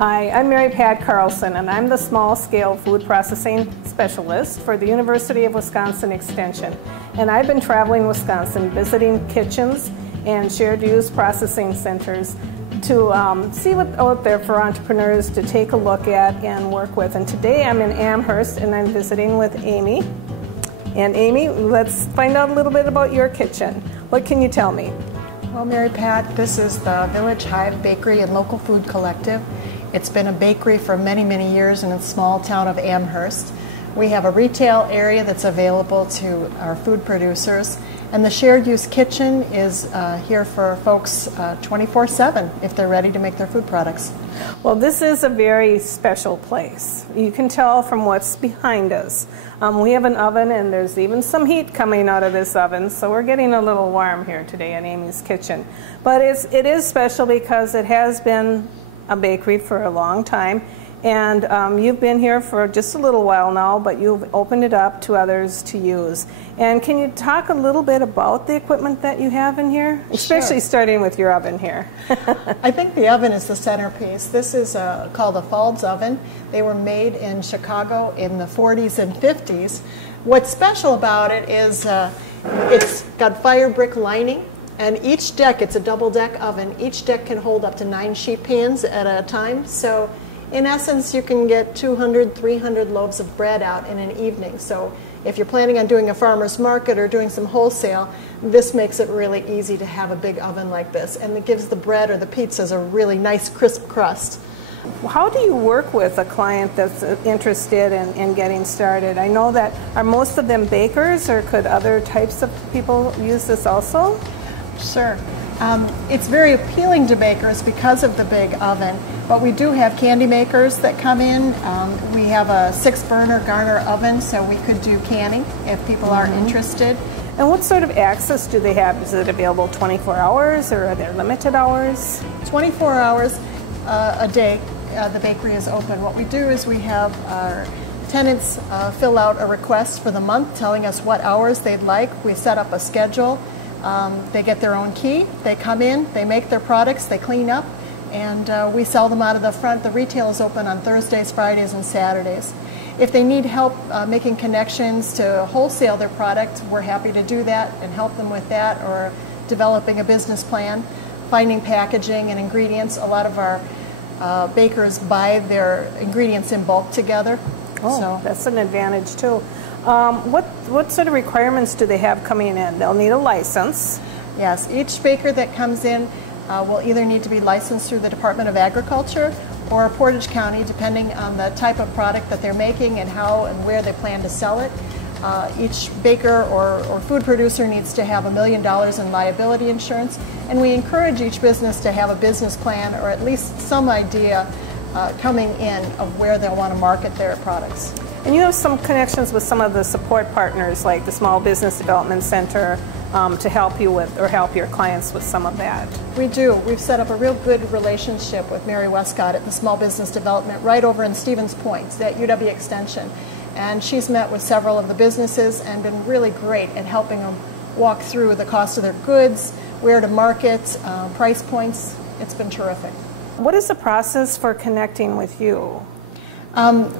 Hi, I'm Mary Pat Carlson, and I'm the Small-Scale Food Processing Specialist for the University of Wisconsin Extension. And I've been traveling Wisconsin, visiting kitchens and shared-use processing centers to see what's out there for entrepreneurs to take a look at and work with. And today I'm in Amherst, and I'm visiting with Amy. And Amy, let's find out a little bit about your kitchen. What can you tell me? Well, Mary Pat, this is the Village Hive Bakery and Local Food Collective. It's been a bakery for many, many years in the small town of Amherst. We have a retail area that's available to our food producers, and the shared use kitchen is here for folks 24/7 if they're ready to make their food products. Well, this is a very special place. You can tell from what's behind us. We have an oven, and there's even some heat coming out of this oven, so we're getting a little warm here today in Amy's kitchen. But it is special because it has been a bakery for a long time, and you've been here for just a little while now, but you've opened it up to others to use. And can you talk a little bit about the equipment that you have in here, especially starting with your oven here? I think the oven is the centerpiece. This is called a Fald's oven. They were made in Chicago in the 40s and 50s. What's special about it is it's got fire brick lining. And each deck, it's a double deck oven, each deck can hold up to 9 sheet pans at a time. So in essence, you can get 200, 300 loaves of bread out in an evening. So if you're planning on doing a farmer's market or doing some wholesale, this makes it really easy to have a big oven like this. And it gives the bread or the pizzas a really nice crisp crust. How do you work with a client that's interested in getting started? I know that, are most of them bakers, or could other types of people use this also? Sure. It's very appealing to bakers because of the big oven, but we do have candy makers that come in. We have a 6-burner Garner oven, so we could do canning if people are interested. And what sort of access do they have? Is it available 24 hours, or are there limited hours? 24 hours a day, the bakery is open. What we do is we have our tenants fill out a request for the month telling us what hours they'd like. We set up a schedule. They get their own key, they come in, they make their products, they clean up, and we sell them out of the front. The retail is open on Thursdays, Fridays, and Saturdays. If they need help making connections to wholesale their product, we're happy to do that and help them with that, or developing a business plan, finding packaging and ingredients. A lot of our bakers buy their ingredients in bulk together. Oh, so that's an advantage too. What sort of requirements do they have coming in? They'll need a license. Yes, each baker that comes in will either need to be licensed through the Department of Agriculture or Portage County, depending on the type of product that they're making and how and where they plan to sell it. Each baker or food producer needs to have $1 million in liability insurance, and we encourage each business to have a business plan or at least some idea coming in of where they'll want to market their products. And you have some connections with some of the support partners, like the Small Business Development Center, to help you with, or help your clients with some of that. We do. We've set up a real good relationship with Mary Westcott at the Small Business Development right over in Stevens Point at UW Extension. And she's met with several of the businesses and been really great at helping them walk through the cost of their goods, where to market, price points. It's been terrific. What is the process for connecting with you?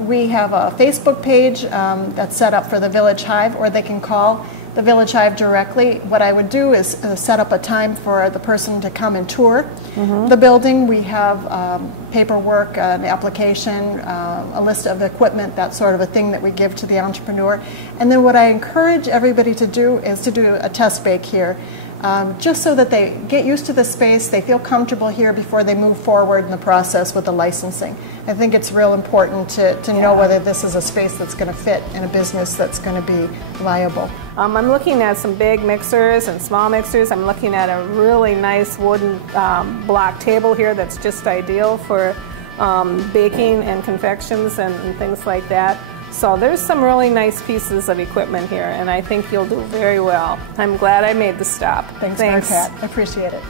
We have a Facebook page that's set up for the Village Hive, or they can call the Village Hive directly. What I would do is set up a time for the person to come and tour the building. We have paperwork, an application, a list of equipment, that sort of a thing that we give to the entrepreneur. And then what I encourage everybody to do is to do a test bake here. Just so that they get used to the space, they feel comfortable here before they move forward in the process with the licensing. I think it's real important to know whether this is a space that's going to fit in a business that's going to be viable. I'm looking at some big mixers and small mixers. I'm looking at a really nice wooden block table here that's just ideal for baking and confections and things like that. So there's some really nice pieces of equipment here, and I think you'll do very well. I'm glad I made the stop. Thanks. Mary Pat. I appreciate it.